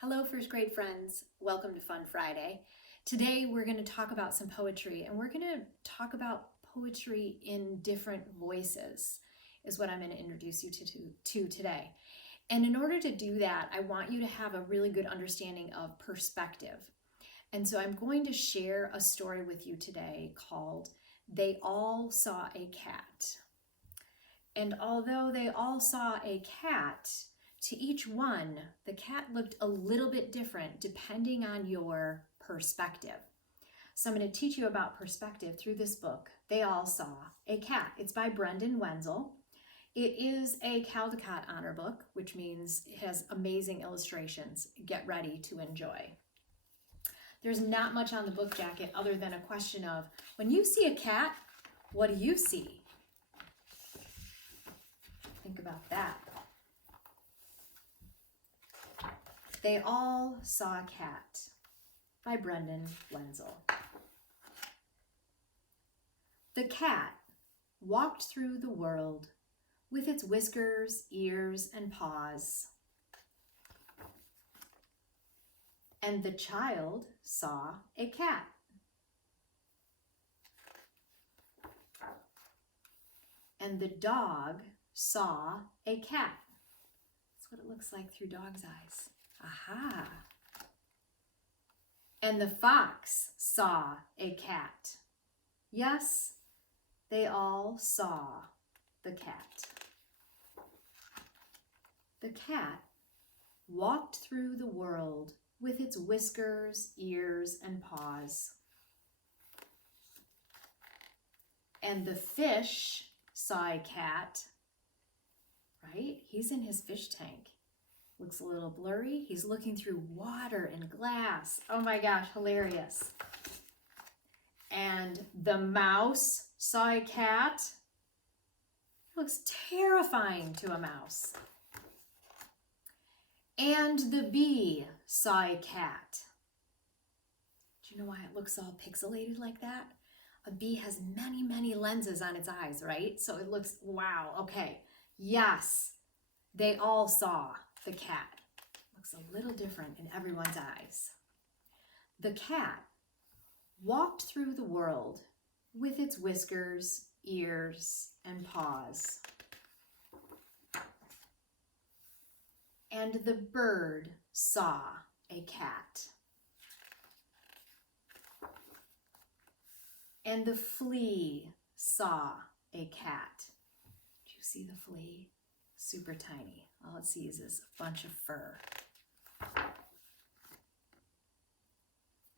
Hello, first grade friends. Welcome to Fun Friday. Today we're going to talk about some poetry, and we're going to talk about poetry in different voices, is what I'm going to introduce you to today. And in order to do that, I want you to have a really good understanding of perspective. And so I'm going to share a story with you today called They All Saw a Cat. And although they all saw a cat, to each one, the cat looked a little bit different depending on your perspective. So I'm going to teach you about perspective through this book, They All Saw a Cat. It's by Brendan Wenzel. It is a Caldecott Honor book, which means it has amazing illustrations. Get ready to enjoy. There's not much on the book jacket other than a question of, when you see a cat, what do you see? Think about that. They All Saw a Cat by Brendan Wenzel. The cat walked through the world with its whiskers, ears, and paws. And the child saw a cat. And the dog saw a cat. That's what it looks like through dog's eyes. Aha! And the fox saw a cat. Yes, they all saw the cat. The cat walked through the world with its whiskers, ears, and paws. And the fish saw a cat, right? He's in his fish tank. Looks a little blurry. He's looking through water and glass. Oh my gosh, hilarious. And the mouse saw a cat. Looks terrifying to a mouse. And the bee saw a cat. Do you know why it looks all pixelated like that? A bee has many, many lenses on its eyes, right? So it looks, wow, okay. Yes, they all saw the cat. Looks a little different in everyone's eyes. The cat walked through the world with its whiskers, ears, and paws. And the bird saw a cat. And the flea saw a cat. Did you see the flea? Super tiny. All it sees is a bunch of fur.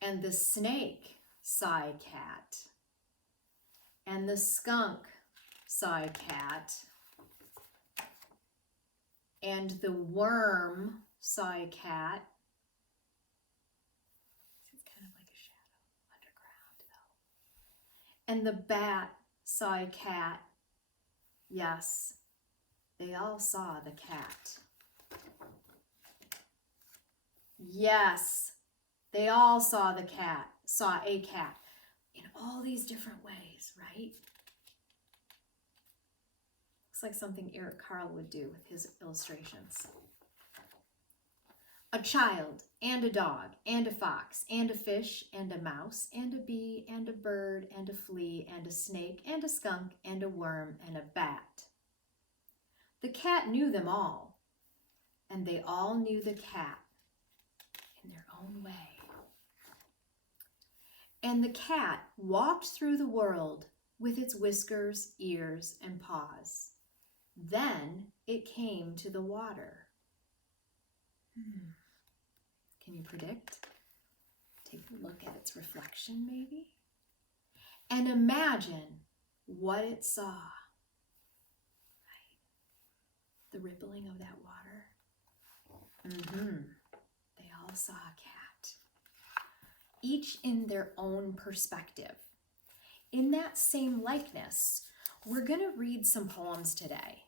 And the snake saw a cat. And the skunk saw a cat. And the worm saw a cat. It's kind of like a shadow underground, though. And the bat saw a cat. Yes, they all saw the cat. Yes, they all saw the cat, saw a cat in all these different ways, right? Looks like something Eric Carle would do with his illustrations. A child and a dog and a fox and a fish and a mouse and a bee and a bird and a flea and a snake and a skunk and a worm and a bat. The cat knew them all, and they all knew the cat in their own way. And the cat walked through the world with its whiskers, ears, and paws. Then it came to the water. Can you predict? Take a look at its reflection, maybe? And imagine what it saw. The rippling of that water. They all saw a cat. Each in their own perspective. In that same likeness, we're going to read some poems today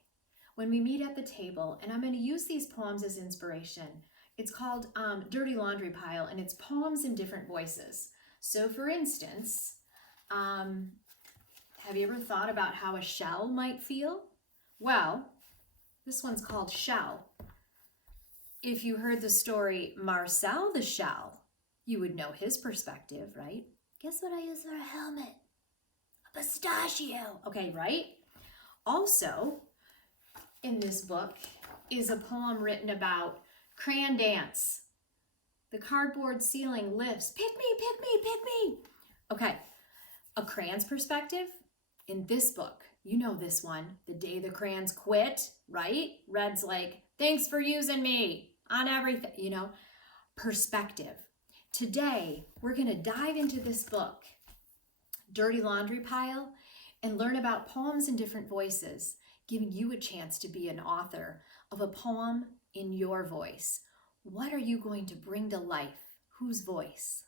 when we meet at the table, and I'm going to use these poems as inspiration. It's called Dirty Laundry Pile, and it's poems in different voices. So for instance, have you ever thought about how a shell might feel? Well, this one's called Shell. if you heard the story Marcel the Shell, you would know his perspective, right? Guess what I use for a helmet? A pistachio. Okay, right? Also, in this book is a poem written about crayon dance. The cardboard ceiling lifts. Pick me, pick me, pick me. Okay, a crayon's perspective. In this book, you know this one, The Day the Crayons Quit, right? Red's like, thanks for using me on everything, you know, perspective. Today, we're going to dive into this book, Dirty Laundry Pile, and learn about poems in different voices, giving you a chance to be an author of a poem in your voice. What are you going to bring to life? Whose voice?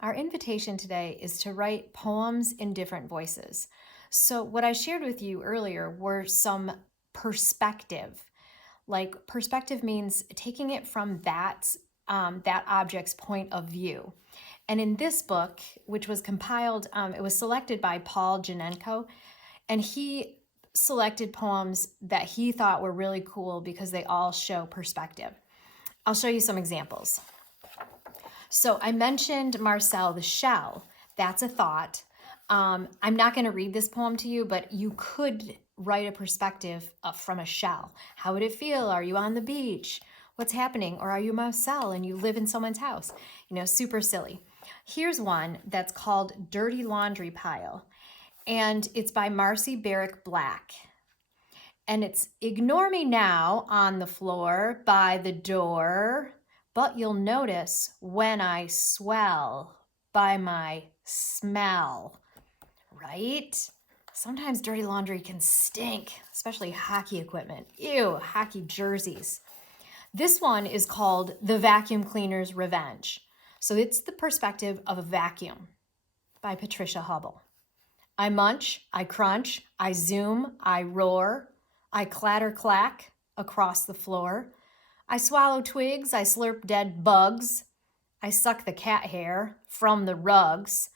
Our invitation today is to write poems in different voices. So what I shared with you earlier were some perspective. Like perspective means taking it from that object's point of view. And in this book, which was compiled, it was selected by Paul Janenko, and he selected poems that he thought were really cool because they all show perspective. I'll show you some examples. So I mentioned Marcel the Shell. That's a thought. I'm not going to read this poem to you, but you could write a perspective from a shell. How would it feel? Are you on the beach? What's happening? Or are you Marcel and you live in someone's house? You know, super silly. Here's one that's called Dirty Laundry Pile, and it's by Marcy Barrick Black. And it's ignore me now on the floor by the door, but you'll notice when I swell by my smell, right? Sometimes dirty laundry can stink, especially hockey equipment. Ew, hockey jerseys. This one is called The Vacuum Cleaner's Revenge. So it's the perspective of a vacuum by Patricia Hubble. I munch, I crunch, I zoom, I roar, I clatter clack across the floor. I swallow twigs, I slurp dead bugs. I suck the cat hair from the rugs.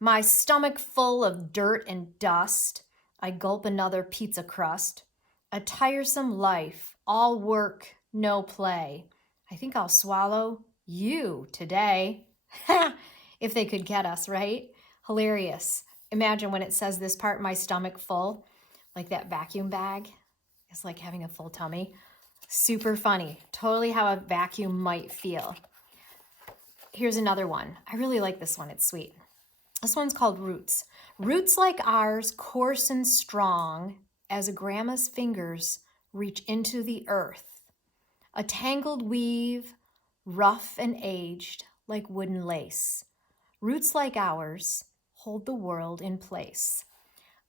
My stomach full of dirt and dust. I gulp another pizza crust. A tiresome life, all work, no play. I think I'll swallow you today. If they could get us, right? Hilarious. Imagine when it says this part, my stomach full, like that vacuum bag. It's like having a full tummy. Super funny. Totally how a vacuum might feel. Here's another one. I really like this one. It's sweet. This one's called Roots. Roots like ours, coarse and strong, as a grandma's fingers reach into the earth. A tangled weave, rough and aged, like wooden lace. Roots like ours hold the world in place.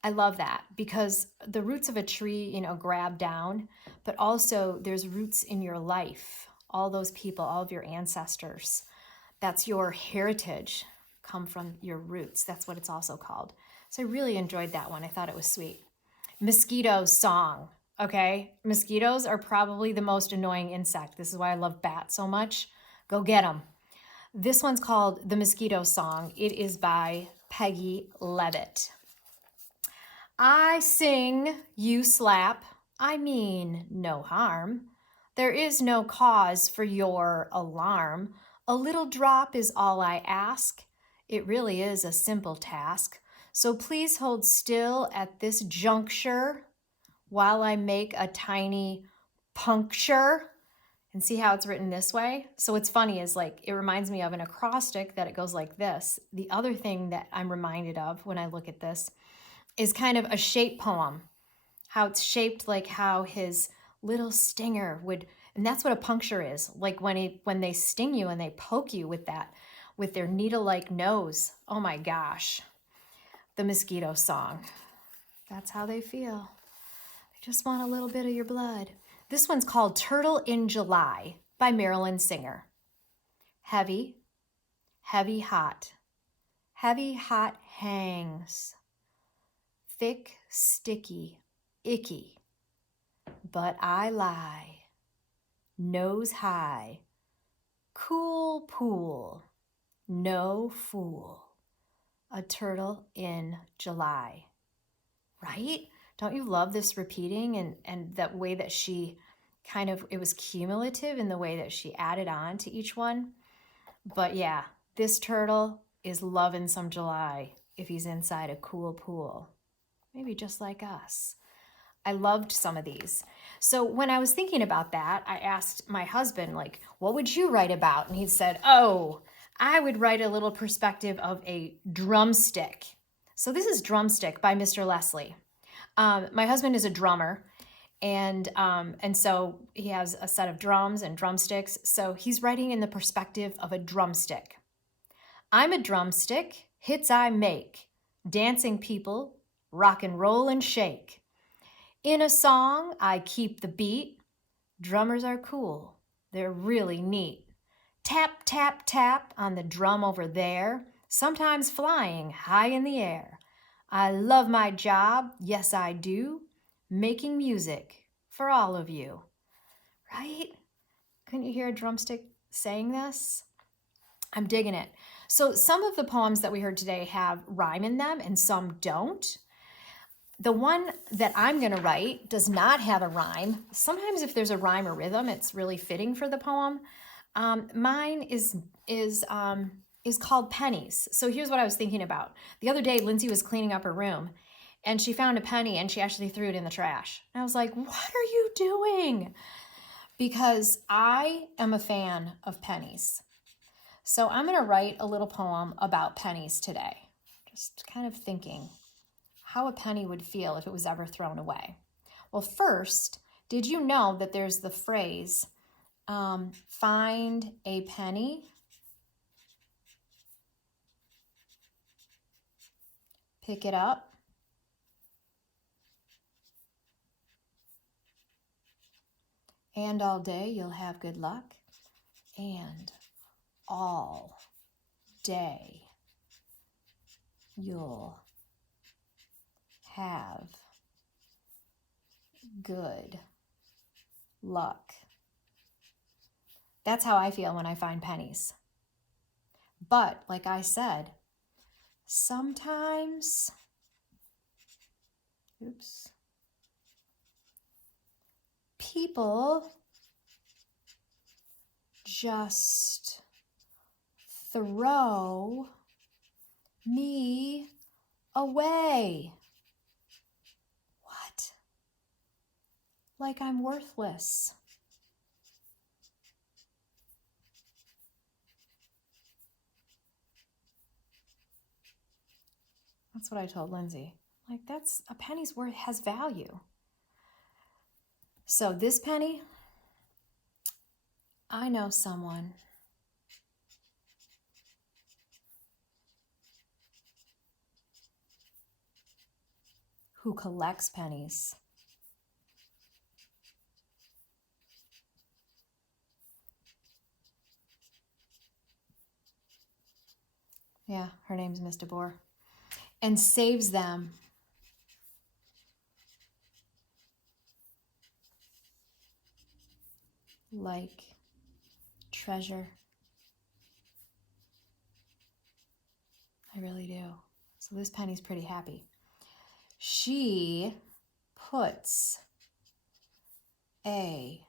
I love that because the roots of a tree, you know, grab down, but also there's roots in your life. All those people, all of your ancestors. That's your heritage, come from your roots. That's what it's also called. So I really enjoyed that one. I thought it was sweet. Mosquito's song, okay? Mosquitoes are probably the most annoying insect. This is why I love bats so much. Go get them. This one's called The Mosquito Song. It is by Peggy Levitt. I sing, you slap, I mean no harm. There is no cause for your alarm. A little drop is all I ask. It really is a simple task. So please hold still at this juncture while I make a tiny puncture. And see how it's written this way? So what's funny is like, it reminds me of an acrostic that it goes like this. The other thing that I'm reminded of when I look at this is kind of a shape poem, how it's shaped like how his little stinger would, and that's what a puncture is, like when they sting you and they poke you with their needle-like nose. Oh my gosh. The mosquito song. That's how they feel. They just want a little bit of your blood. This one's called Turtle in July by Marilyn Singer. Heavy, heavy, hot. Heavy, hot hangs. Thick, sticky, icky. But I lie. Nose high. Cool pool. No fool. A turtle in July. Right? Don't you love this repeating and that way that she it was cumulative in the way that she added on to each one. But yeah, this turtle is loving some July if he's inside a cool pool. Maybe just like us. I loved some of these. So when I was thinking about that, I asked my husband, like, what would you write about? And he said, oh, I would write a little perspective of a drumstick. So this is Drumstick by Mr. Leslie. My husband is a drummer, and so he has a set of drums and drumsticks. So he's writing in the perspective of a drumstick. I'm a drumstick, hits I make, dancing people, rock and roll and shake. In a song, I keep the beat. Drummers are cool. They're really neat. Tap, tap, tap on the drum over there, sometimes flying high in the air. I love my job, yes I do, making music for all of you. Right? Couldn't you hear a drumstick saying this? I'm digging it. So some of the poems that we heard today have rhyme in them and some don't. The one that I'm going to write does not have a rhyme. Sometimes if there's a rhyme or rhythm, it's really fitting for the poem. Mine is called Pennies. So here's what I was thinking about. The other day, Lindsay was cleaning up her room and she found a penny and she actually threw it in the trash. And I was like, what are you doing? Because I am a fan of pennies. So I'm going to write a little poem about pennies today. Just kind of thinking how a penny would feel if it was ever thrown away. Well, first, did you know that there's the phrase, find a penny, pick it up, and all day you'll have good luck, and all day you'll have good luck. That's how I feel when I find pennies. But like I said, sometimes, people just throw me away. What? Like I'm worthless. That's what I told Lindsay. Like, that's a penny's worth, has value. So this penny, I know someone who collects pennies. Yeah, her name's Miss DeBoer. And saves them like treasure. I really do. So this penny's pretty happy. She puts a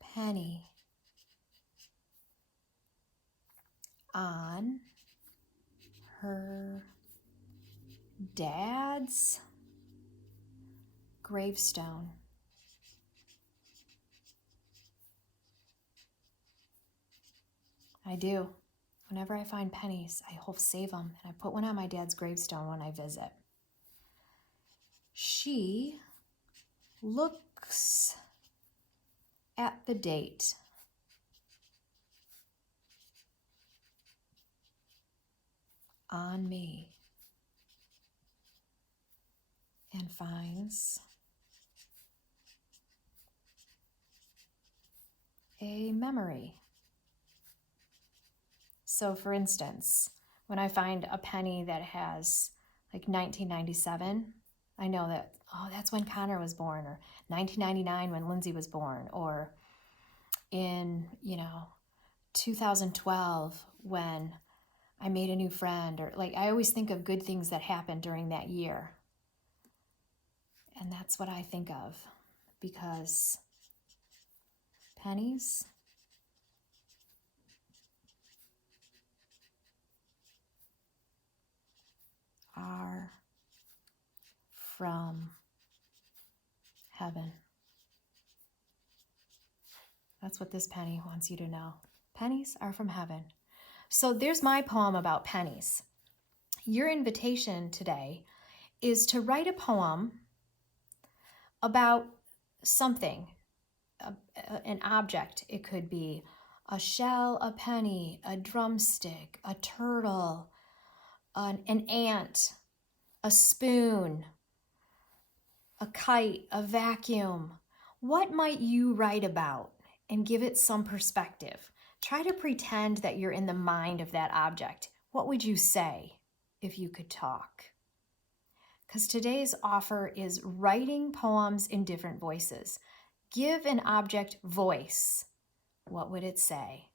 penny on her dad's gravestone. I do. Whenever I find pennies, I save them, and I put one on my dad's gravestone when I visit. She looks at the date on me and finds a memory. So for instance, when I find a penny that has like 1997, I know that, oh, that's when Connor was born, or 1999 when Lindsay was born, or in, 2012 when I made a new friend, or like I always think of good things that happened during that year. And that's what I think of, because Pennies are from heaven. That's what this penny wants you to know. Pennies are from heaven. So there's my poem about pennies. Your invitation today is to write a poem about something, an object. It could be a shell, a penny, a drumstick, a turtle, an ant, a spoon, a kite, a vacuum. What might you write about and give it some perspective? Try to pretend that you're in the mind of that object. What would you say if you could talk? Because today's offer is writing poems in different voices. Give an object voice. What would it say?